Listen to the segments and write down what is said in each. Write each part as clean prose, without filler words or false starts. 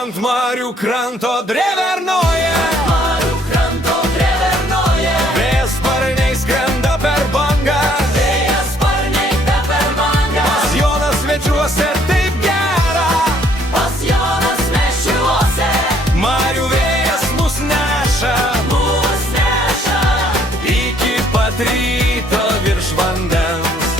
Ant marių kranto drevernoje, vėjas sparniai skrenda per bangą, pas Joną svečiuose taip gera, marių vėjas mus neša, iki pat ryto virš vandens.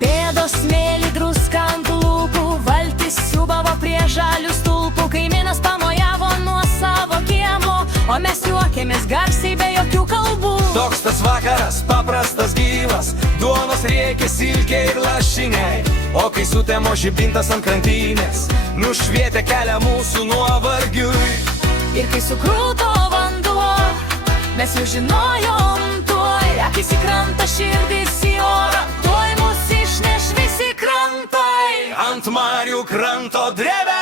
Pėdos smėlį druska ant lūpų, valtis siūbavo prie žalių stulpų, kaimynas pamojavo nuo savo kiemo, o mes juokėmės garsiai be jokių kalbų. Toks tas vakaras, paprastas gyvas, duonos riekė, silkė ir lašiniai, o kai sutemo žibintas ant krantinės, nušvietė kelią mūsų nuovargiui. Ir kai sukrūto vanduo, mes jau žinojom tuoj, akis į krantą, širdis į orą, tuoj mus išneš visi krantai. Ant marių kranto dreve